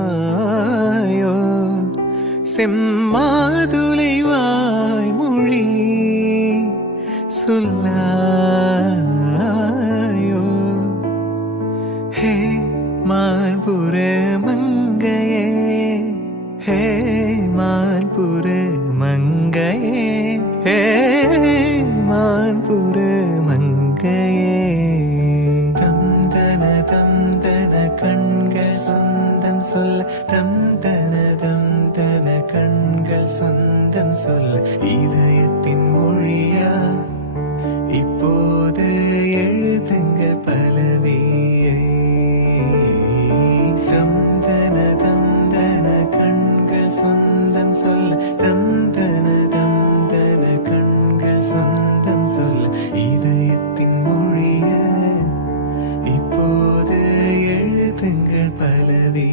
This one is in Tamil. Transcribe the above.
நில்லாயோ செம்மாதுளை வாய்மொழி சொல்லாயோ ஹே மான்புர மங்கையே ஹே மான்புர மங்கையே ஹே மான்புர மங்கையே தந்தன கண்கள் சொந்தம் சொல்ல தந்தன கண்கள் சொந்தம் சொல்ல இதயத்தின் மொழியா இப்போது எழுதுங்கள் பலவே தந்தன கண்கள் சொந்தம் சொல்ல தந்தன கண்கள் சொந்தம் சொல்ல இதயத்தின் மொழிய இப்போது எழுதுங்கள் பலவே